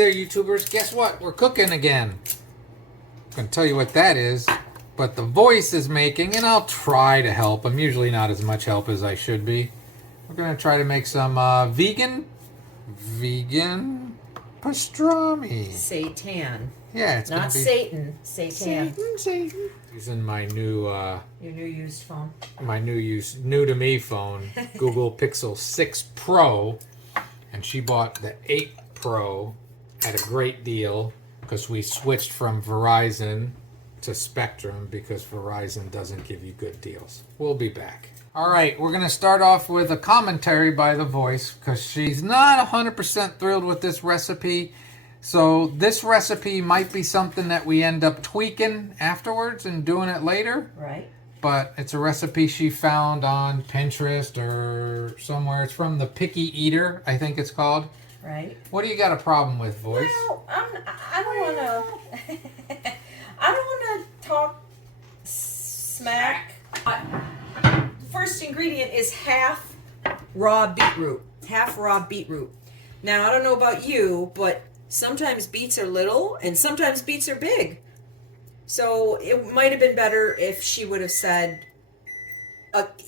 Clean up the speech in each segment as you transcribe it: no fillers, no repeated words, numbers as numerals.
There, YouTubers, guess what? We're cooking again. I'm going to tell you what that is, but the voice is making, and I'll try to help. I'm usually not as much help as I should be. We're going to try to make some vegan pastrami. Seitan. Yeah, it's not be Satan. Seitan. Satan. Using my new your new used phone. My new to me phone, Google Pixel 6 Pro, and she bought the 8 Pro at a great deal because we switched from Verizon to Spectrum because Verizon doesn't give you good deals. We'll be back. All right, we're going to start off with a commentary by the voice because she's not 100% thrilled with this recipe. So this recipe might be something that we end up tweaking afterwards and doing it later. Right. But it's a recipe she found on Pinterest or somewhere. It's from The Picky Eater, I think it's called. Right. What do you got a problem with, voice? Well, I don't want to. I don't want to talk smack. First ingredient is half raw beetroot. Half raw beetroot. Now I don't know about you, but sometimes beets are little and sometimes beets are big. So it might have been better if she would have said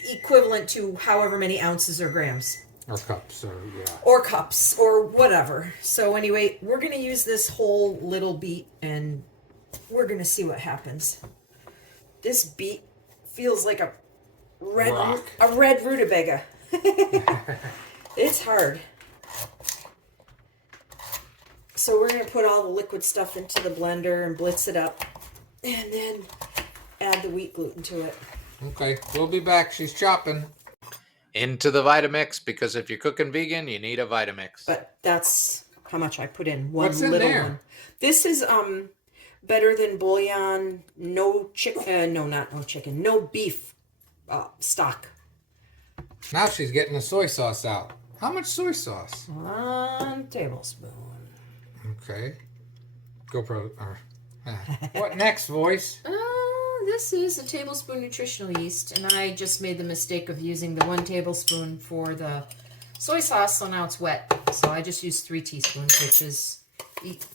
equivalent to however many ounces or grams. Or cups, or yeah. Or cups, or whatever. So anyway, we're going to use this whole little beet, and we're going to see what happens. This beet feels like a red rutabaga. It's hard. So we're going to put all the liquid stuff into the blender and blitz it up, and then add the wheat gluten to it. Okay, we'll be back. She's chopping. Into the Vitamix, because if you're cooking vegan, you need a Vitamix. But that's how much I put in. What's in little there? One. This is better than bouillon, no chicken, no beef stock. Now she's getting the soy sauce out. How much soy sauce? 1 tablespoon. Okay. GoPro. What next, voice? This is a tablespoon nutritional yeast, and I just made the mistake of using the 1 tablespoon for the soy sauce, so now it's wet. So I just used 3 teaspoons, which is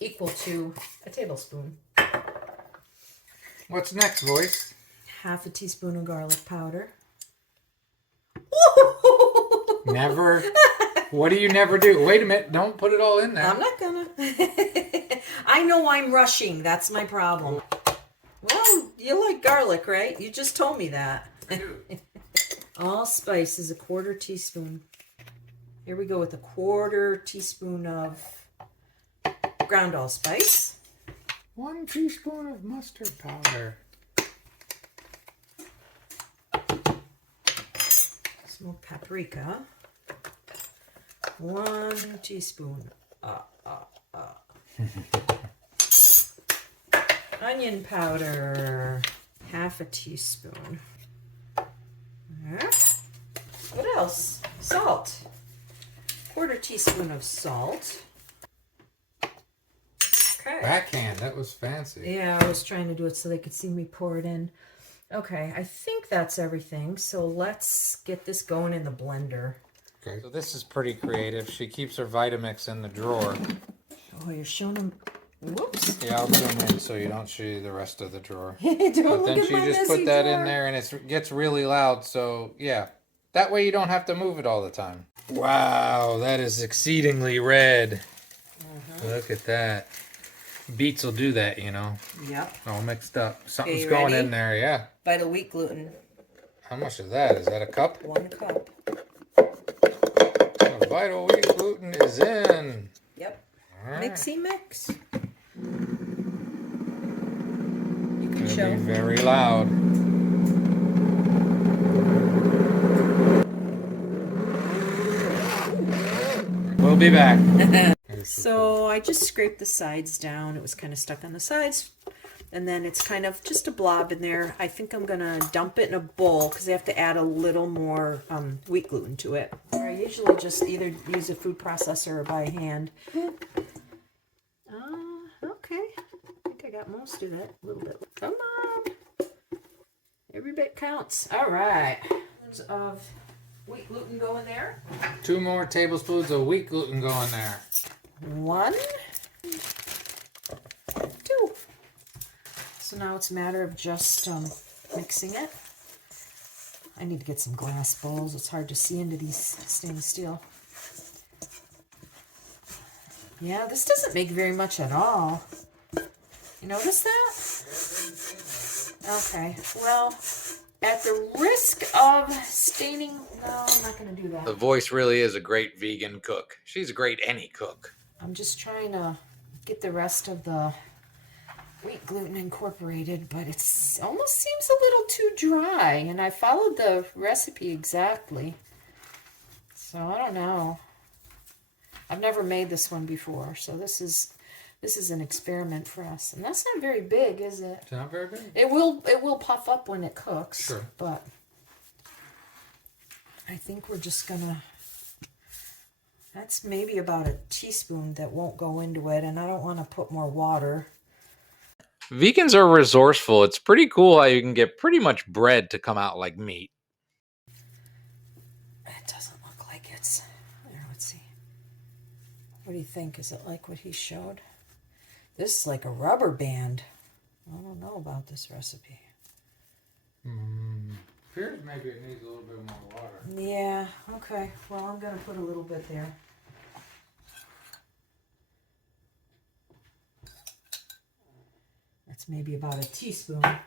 equal to a tablespoon. What's next, voice? Half a teaspoon of garlic powder. Never. What do you never do? Wait a minute. Don't put it all in there. I'm not gonna. I know I'm rushing. That's my problem. Well, you like garlic, right? You just told me that. I do. Allspice is a 1/4 teaspoon. Here we go with a 1/4 teaspoon of ground allspice. 1 teaspoon of mustard powder. Smoked paprika. 1 teaspoon. Onion powder. 1/2 teaspoon. What else? Salt. 1/4 teaspoon of salt. Okay. Backhand. That was fancy. Yeah, I was trying to do it so they could see me pour it in. Okay, I think that's everything. So let's get this going in the blender. Okay, so this is pretty creative. She keeps her Vitamix in the drawer. Oh, you're showing them. Whoops. Yeah, I'll zoom in so you don't see the rest of the drawer. Don't But look then at she my just messy put that drawer. in there and it gets really loud. So yeah, that way you don't have to move it all the time. Wow, that is exceedingly red. Look at that. Beets will do that, you know. Yep. All mixed up. Something's you going ready? in there, yeah. Vital wheat gluten. How much is that? Is that a cup? 1 cup. The vital wheat gluten is in. Yep. All right. Mixy mix. You can It'll show. be very loud. We'll be back. So I just scraped the sides down. It was kind of stuck on the sides. And then it's kind of just a blob in there. I think I'm going to dump it in a bowl because I have to add a little more wheat gluten to it. I usually just either use a food processor or by hand. Okay. I think I got most of it. A little bit. Come on. Every bit counts. All right. Of wheat gluten go in there. 2 more tablespoons of wheat gluten go in there. 1. So now it's a matter of just mixing it. I need to get some glass bowls. It's hard to see into these stainless steel. Yeah, this doesn't make very much at all. You notice that? Okay, well, at the risk of staining... No, I'm not going to do that. The voice really is a great vegan cook. She's a great any cook. I'm just trying to get the rest of the wheat gluten incorporated, but it almost seems a little too dry, and I followed the recipe exactly. So I don't know. I've never made this one before, so this is an experiment for us. And that's not very big, is it? It's not very big. It will puff up when it cooks. Sure. But I think we're just gonna... That's maybe about a teaspoon that won't go into it, and I don't want to put more water. Vegans are resourceful. It's pretty cool how you can get pretty much bread to come out like meat. It doesn't look like it's... There, let's see. What do you think? Is it like what he showed? This is like a rubber band. I don't know about this recipe. Appears maybe it needs a little bit more water. Yeah, okay. Well, I'm going to put a little bit there. That's maybe about a teaspoon. I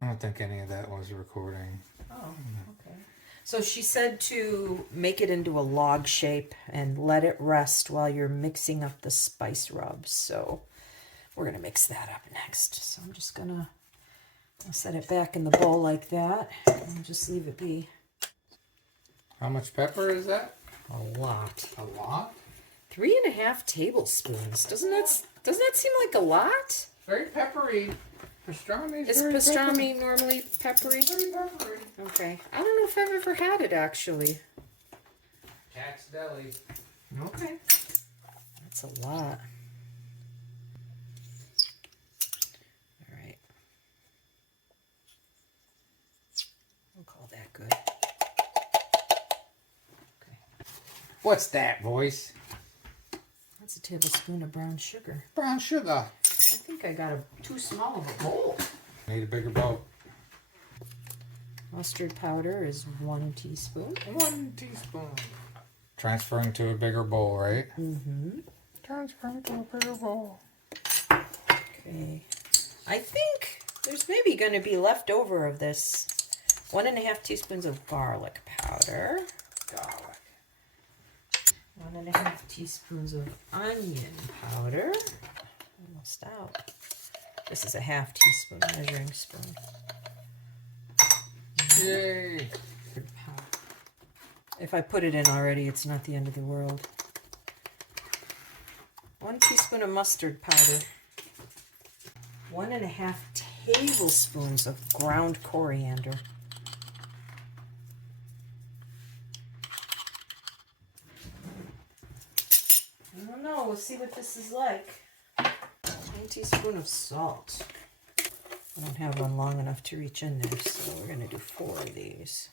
don't think any of that was recording. Oh, okay. So she said to make it into a log shape and let it rest while you're mixing up the spice rubs. So we're going to mix that up next. So I'm just going to set it back in the bowl like that and just leave it be. How much pepper is that? A lot. A lot? 3.5 tablespoons. Doesn't that seem like a lot? Very peppery. Pastrami Is pastrami normally peppery? Very peppery. Okay. I don't know if I've ever had it actually. Cat's Deli. Okay. That's a lot. All right. We'll call that good. Okay. What's that, voice? That's a tablespoon of brown sugar. Brown sugar. I think I got too small of a bowl. Need a bigger bowl. Mustard powder is 1 teaspoon. 1 teaspoon. Transferring to a bigger bowl, right? Mm-hmm. Transferring to a bigger bowl. Okay. I think there's maybe going to be left over of this. 1.5 teaspoons of garlic powder. Garlic. 1.5 teaspoons of onion powder. Almost out. This is a 1/2 teaspoon measuring spoon. Yay! If I put it in already, it's not the end of the world. 1 teaspoon of mustard powder. 1.5 tablespoons of ground coriander. I don't know. We'll see what this is like. 1 teaspoon of salt. I don't have one long enough to reach in there, so we're going to do 4 of these.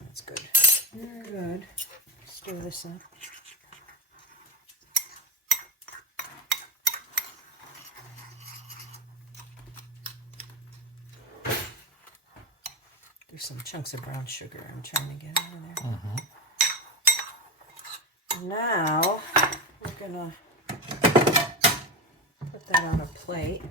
That's good. Good. Stir this up. There's some chunks of brown sugar I'm trying to get out of there. Now, we're going to put that on a plate.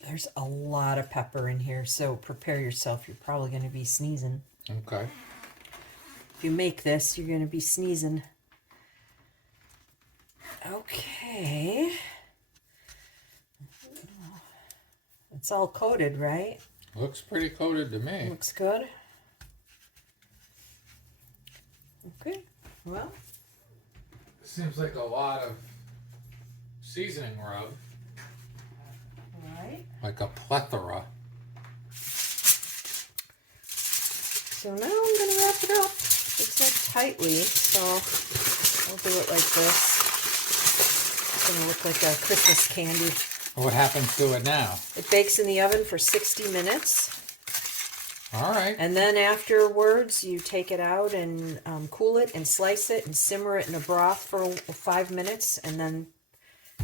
There's a lot of pepper in here, so prepare yourself. You're probably going to be sneezing. Okay. If you make this, you're going to be sneezing. Okay. It's all coated, right? Looks pretty coated to me. Looks good. Okay, well. Seems like a lot of seasoning rub. Alright. Like a plethora. So now I'm going to wrap it up. It's like tightly, so I'll do it like this. It's going to look like a Christmas candy. What happens to it now? It bakes in the oven for 60 minutes. All right. And then afterwards, you take it out and cool it and slice it and simmer it in a broth for 5 minutes, and then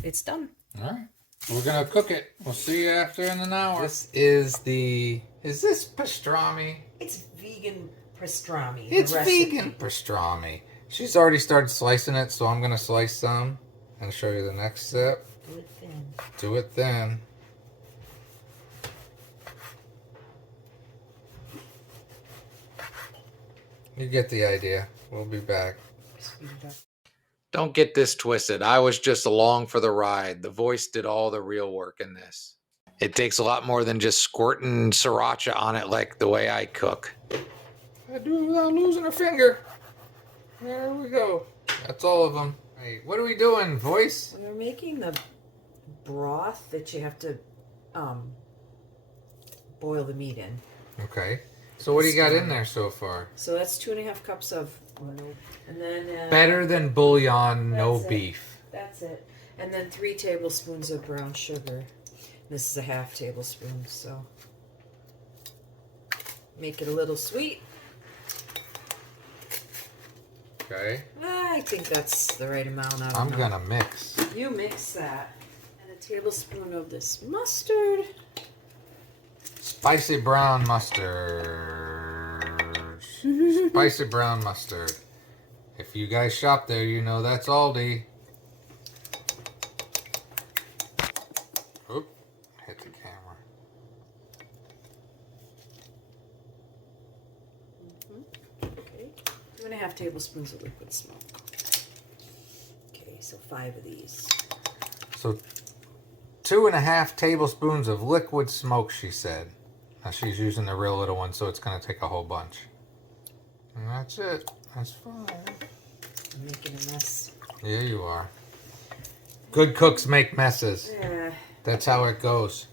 it's done. All right. We're going to cook it. We'll see you after in an hour. This is is this pastrami? It's vegan pastrami. It's vegan pastrami. She's already started slicing it, so I'm going to slice some and show you the next step. Do it thin. Do it then. You get the idea. We'll be back. Speed it up. Don't get this twisted. I was just along for the ride. The voice did all the real work in this. It takes a lot more than just squirting sriracha on it like the way I cook. I do it without losing a finger. There we go. That's all of them. Hey, what are we doing, voice? We're making the broth that you have to boil the meat in. Okay. So what do you got in there so far? So that's 2.5 cups of oil. And then... Better than bouillon, no beef. That's it. And then 3 tablespoons of brown sugar. This is a 1/2 tablespoon, so... Make it a little sweet. Okay. I think that's the right amount. I don't know. I'm gonna mix. You mix that. And a tablespoon of this mustard. Spicy brown mustard. Spicy brown mustard. If you guys shop there, you know that's Aldi. Oop, hit the camera. Okay. 2.5 tablespoons of liquid smoke. Okay, so 5 of these. So 2.5 tablespoons of liquid smoke, she said. Now she's using the real little one, so it's going to take a whole bunch. And that's it. That's fine. I'm making a mess. Yeah, you are. Good cooks make messes. Yeah. That's how it goes.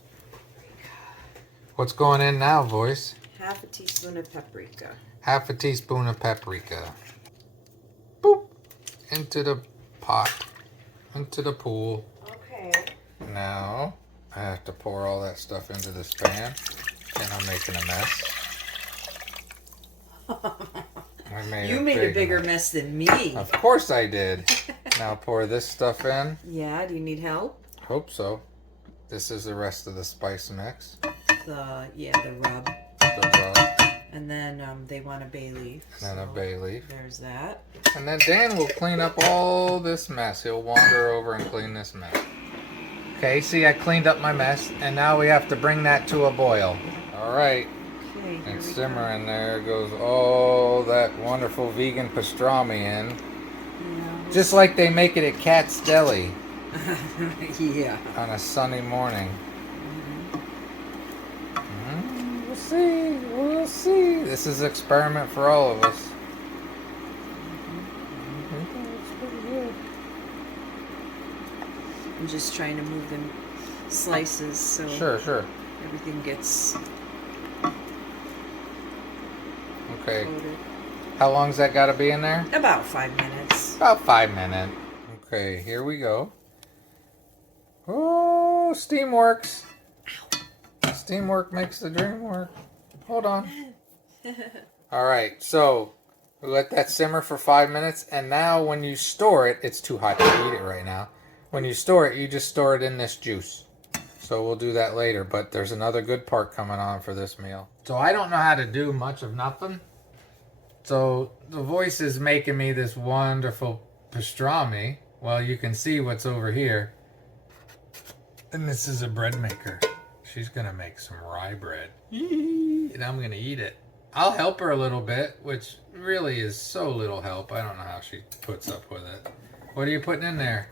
What's going in now, voice? 1/2 teaspoon of paprika. 1/2 teaspoon of paprika. Boop. Into the pot. Into the pool. Okay. Now, I have to pour all that stuff into this pan. And I'm making a mess. You made a bigger mess than me. Of course I did. Now pour this stuff in. Yeah, do you need help? Hope so. This is the rest of the spice mix. The rub. The rub. And then they want a bay leaf. And then a bay leaf. There's that. And then Dan will clean up all this mess. He'll wander over and clean this mess. Okay, see, I cleaned up my mess, and now we have to bring that to a boil. All right. Okay, And simmering there goes all that wonderful vegan pastrami in. Yeah. Just like they make it at Cat's Deli Yeah. on a sunny morning. We'll see. We'll see. This is an experiment for all of us. It's pretty good. I'm just trying to move them slices so Sure. everything gets Okay. coated. How long's that got to be in there? About 5 minutes. About 5 minutes. Okay, here we go. Oh, Steamworks. Steamwork makes the dream work. Hold on. All right, so we let that simmer for 5 minutes, and now when you store it, it's too hot to eat it right now. When you store it, you just store it in this juice. So we'll do that later, but there's another good part coming on for this meal. So I don't know how to do much of nothing. So the voice is making me this wonderful pastrami. Well, you can see what's over here. And this is a bread maker. She's gonna make some rye bread. And I'm gonna eat it. I'll help her a little bit, which really is so little help. I don't know how she puts up with it. What are you putting in there?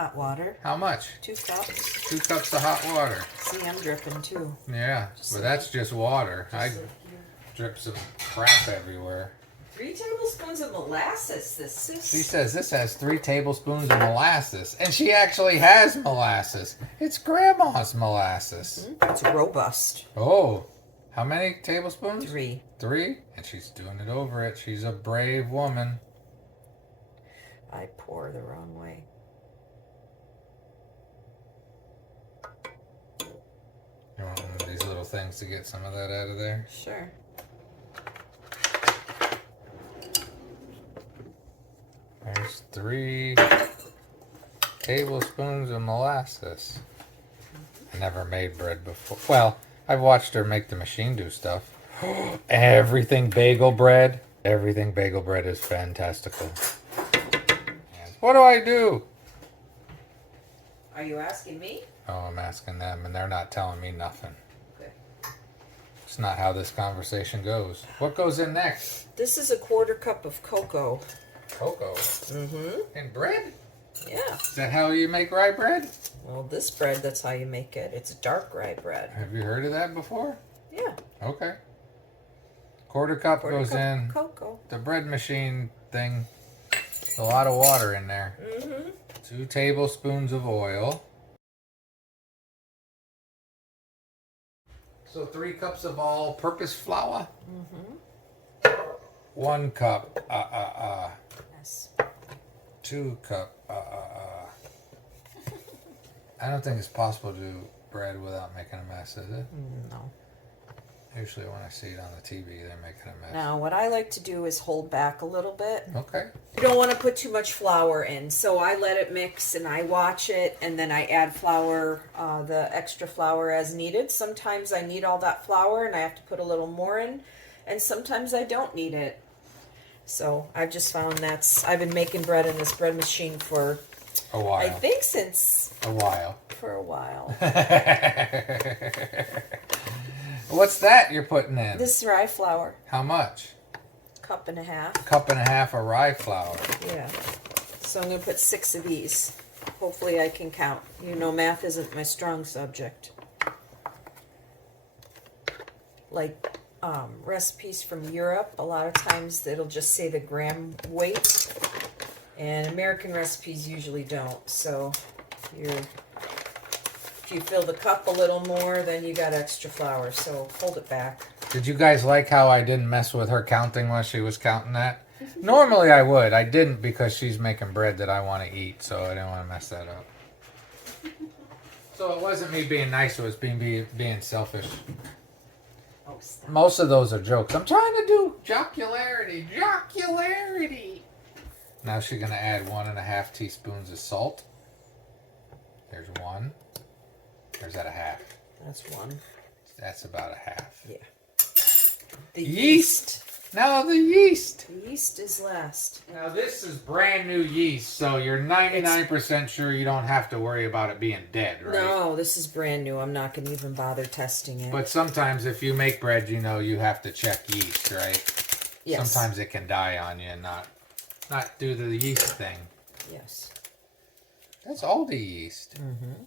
Hot water. How much? 2 cups. 2 cups of hot water. See, I'm dripping too. Yeah, but that's just water. I drip some crap everywhere. 3 tablespoons of molasses. She says this has 3 tablespoons of molasses. And she actually has molasses. It's Grandma's molasses. It's robust. Oh, how many tablespoons? 3. 3? And she's doing it over it. She's a brave woman. I pour the wrong way. You want one of these little things to get some of that out of there? Sure. There's 3 tablespoons of molasses. I never made bread before. Well, I've watched her make the machine do stuff. Everything bagel bread. Everything bagel bread is fantastical. What do I do? Are you asking me? Oh, I'm asking them, and they're not telling me nothing. Okay. It's not how this conversation goes. What goes in next? This is a 1/4 cup of cocoa. Cocoa. Mm-hmm. And bread? Yeah. Is that how you make rye bread? Well, this bread, that's how you make it. It's dark rye bread. Have you heard of that before? Yeah. Okay. 1/4 cup 1/4 goes cup in. of cocoa. The bread machine thing. A lot of water in there. Mm-hmm. 2 tablespoons of oil. So 3 cups of all-purpose flour. Mm-hmm. 1 cup. Yes. 2 cup. I don't think it's possible to do bread without making a mess, is it? No. Usually when I see it on the TV, they're making a mess. Now, what I like to do is hold back a little bit. Okay. You don't want to put too much flour in, so I let it mix and I watch it, and then I add flour, the extra flour as needed. Sometimes I need all that flour and I have to put a little more in, and sometimes I don't need it. So I've just found I've been making bread in this bread machine for A while. I think since A while. for a while. What's that you're putting in? This is rye flour, How much? 1.5 cups. 1.5 cups of rye flour. Yeah. So I'm going to put 6 of these. Hopefully I can count. You know, math isn't my strong subject. Like recipes from Europe, a lot of times it'll just say the gram weight. And American recipes usually don't. So if you fill the cup a little more, then you got extra flour. So hold it back. Did you guys like how I didn't mess with her counting while she was counting that? Normally I would. I didn't because she's making bread that I want to eat, so I didn't want to mess that up. So it wasn't me being nice, it was being selfish. Oh, stop. Most of those are jokes. I'm trying to do jocularity. Now she's going to add 1.5 teaspoons of salt. There's 1. There's that a half. That's 1. That's about a half. Yeah. The Yeast. Now the yeast. The yeast is last. Now this is brand new yeast, so you're 99% sure you don't have to worry about it being dead, right? No, this is brand new. I'm not going to even bother testing it. But sometimes if you make bread, you know you have to check yeast, right? Yes. Sometimes it can die on you and not do the yeast thing. Yes. That's Aldi yeast. Mm-hmm.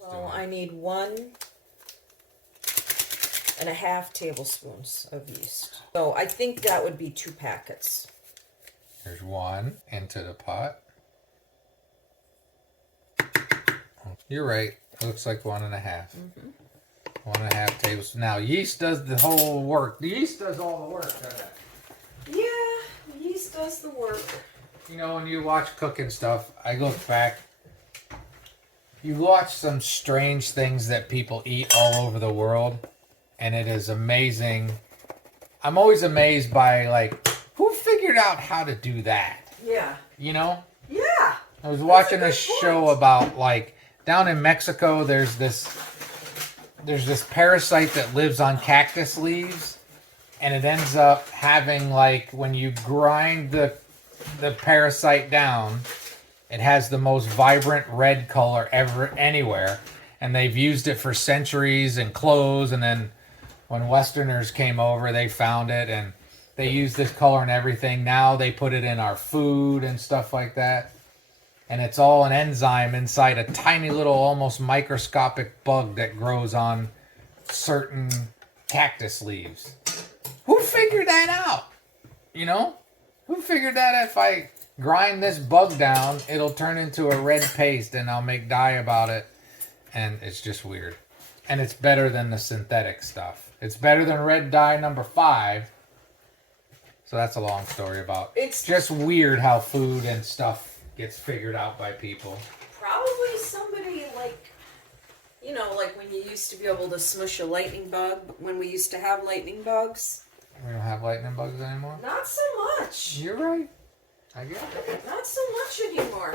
Well, I need 1.5 tablespoons of yeast. So I think that would be 2 packets. There's 1 into the pot. You're right. It looks like 1.5. 1.5 tablespoons. Now yeast does the whole work. The yeast does all the work, doesn't it? Yeah, yeast does the work. You know, when you watch cooking stuff, I look back. You watch some strange things that people eat all over the world, and it is amazing. I'm always amazed by, like, who figured out how to do that? Yeah. You know? Yeah. I was watching a show about, like, down in Mexico, there's this parasite that lives on cactus leaves, and it ends up having, like, when you grind the parasite down, it has the most vibrant red color ever anywhere, and they've used it for centuries in clothes, and then when Westerners came over, they found it, and they used this color in everything. Now they put it in our food and stuff like that. and it's all an enzyme inside a tiny little, almost microscopic bug that grows on certain cactus leaves. Who figured that out? You know? Who figured that if I grind this bug down, it'll turn into a red paste and I'll make dye about it? And it's just weird. And it's better than the synthetic stuff. It's better than red dye number 5. So that's a long story about. It's just weird how food and stuff gets figured out by people. Probably somebody like, you know, like when you used to be able to smush a lightning bug, when we used to have lightning bugs. We don't have lightning bugs anymore? Not so much. You're right. I get it. Not so much anymore.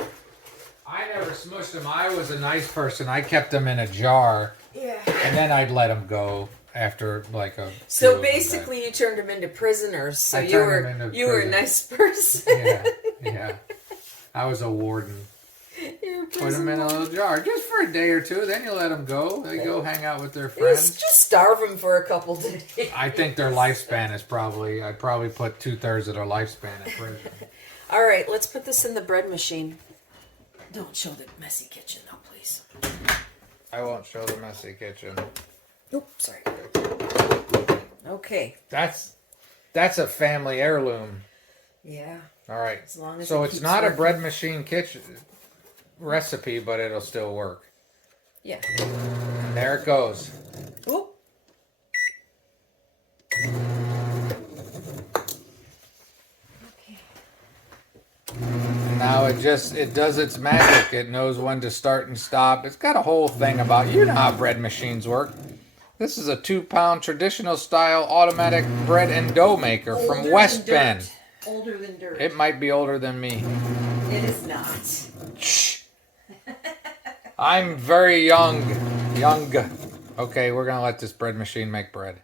I never smushed them. I was a nice person. I kept them in a jar. Yeah. And then I'd let them go after like a. So basically, you turned them into prisoners. So you were a nice person. Yeah. I was a warden. You're a Put them in a little jar just for a day or two. Then you let them go. They go hang out with their friends. Just starve them for a couple days. I think their lifespan is probably. I'd probably put 2/3 of their lifespan in prison. All right, let's put this in the bread machine. Don't show the messy kitchen, though, please. I won't show the messy kitchen. Oops, sorry. Okay. That's a family heirloom. Yeah. All right. As long as so it it's keeps not working. a bread machine kitchen recipe, but it'll still work. Yeah. And there it goes. Oop. Now it does its magic. It knows when to start and stop. It's got a whole thing about, you know how bread machines work. This is a 2-pound traditional style automatic bread and dough maker from West Bend. Older than dirt. It might be older than me. It is not. Shh. I'm very young. Okay, we're going to let this bread machine make bread.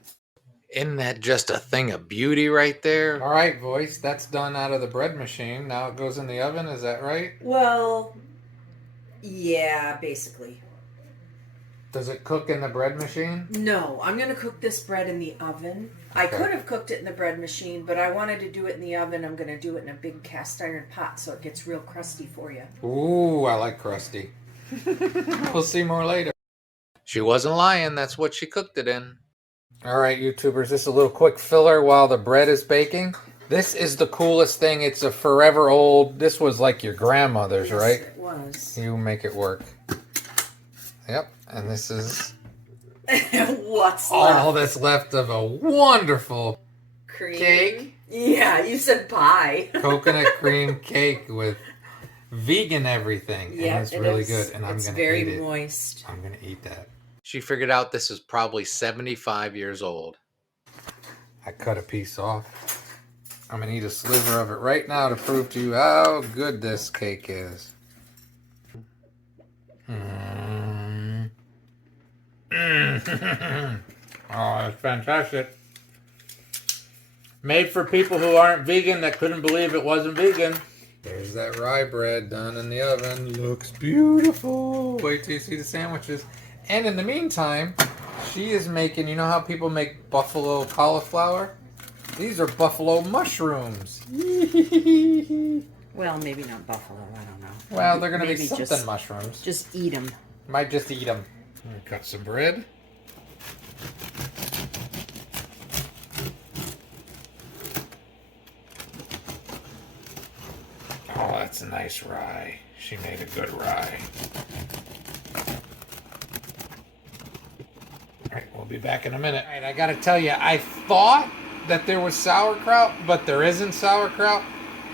Isn't that just a thing of beauty right there? All right, voice. That's done out of the bread machine. Now it goes in the oven. Is that right? Well, yeah, basically. Does it cook in the bread machine? No, I'm going to cook this bread in the oven. I could have cooked it in the bread machine, but I wanted to do it in the oven. I'm going to do it in a big cast iron pot so it gets real crusty for you. Ooh, I like crusty. We'll see more later. She wasn't lying. That's what she cooked it in. All right, YouTubers, this is a little quick filler while the bread is baking. This is the coolest thing. It's a forever old. This was like your grandmother's, Yes, right? It was. You make it work. Yep, and this is What's all left? that's left of a wonderful Cream. cake. Yeah, you said pie. Coconut cream cake with vegan everything. Yeah, and it's really good. And I'm it's going to very eat it. moist. I'm going to eat that. She figured out this is probably 75 years old. I cut a piece off. I'm going to eat a sliver of it right now to prove to you how good this cake is. Oh, it's fantastic. Made for people who aren't vegan that couldn't believe it wasn't vegan. There's that rye bread done in the oven. Looks beautiful. Wait till you see the sandwiches. And in the meantime, she is making, you know how people make buffalo cauliflower? These are buffalo mushrooms. Well, maybe not buffalo. I don't know. Well, they're going to be Maybe something mushrooms. Just eat them. Might just eat them. Cut some bread. Oh, that's a nice rye. She made a good rye. Alright, we'll be back in a minute. Alright, I gotta tell you, I thought that there was sauerkraut, but there isn't sauerkraut.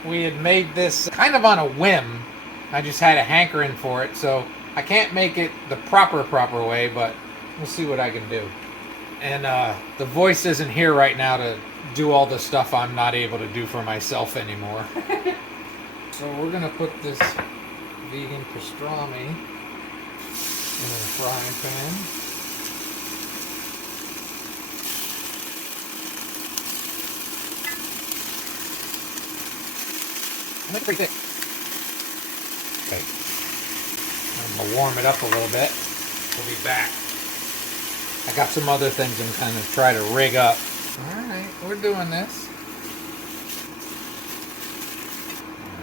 We had made this kind of on a whim. I just had a hankering for it, so I can't make it the proper way, but we'll see what I can do. And the voice isn't here right now to do all the stuff I'm not able to do for myself anymore. So we're gonna put this vegan pastrami in a frying pan. Make it pretty thick. Okay. I'm gonna warm it up a little bit. We'll be back. I got some other things I'm kind of try to rig up. Alright, we're doing this.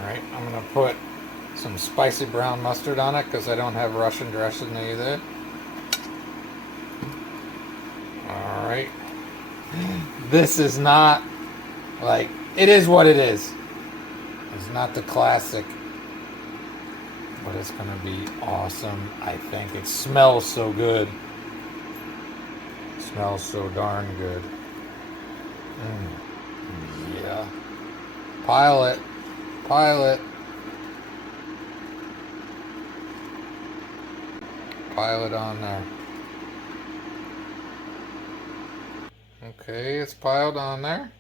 Alright, I'm gonna put some spicy brown mustard on it because I don't have Russian dressing either. Alright. This is not like, it is what it is. It's not the classic, but it's gonna be awesome. I think it smells so good. It smells so darn good. Yeah. Pile it. Pile it. Pile it on there. Okay, it's piled on there.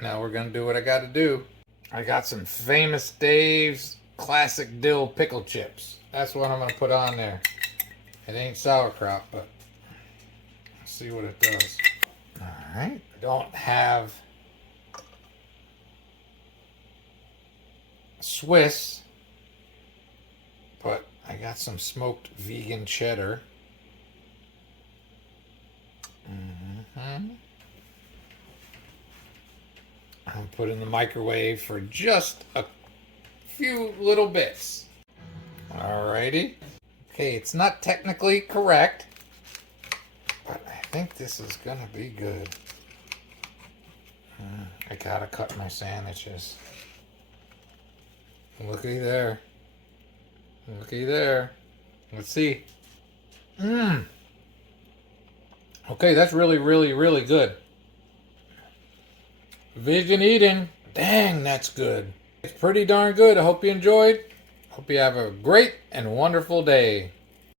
Now we're gonna do what I gotta do. I got some Famous Dave's classic dill pickle chips. That's what I'm gonna put on there. It ain't sauerkraut, but let's see what it does. Alright, I don't have Swiss, but I got some smoked vegan cheddar. I'll put it in the microwave for just a few little bits. Alrighty. Okay, it's not technically correct, but I think this is gonna be good. I gotta cut my sandwiches. Looky there. Looky there. Let's see. Okay, that's really, really, really good. Vegan eating. Dang, that's good. It's pretty darn good. I hope you enjoyed. Hope you have a great and wonderful day.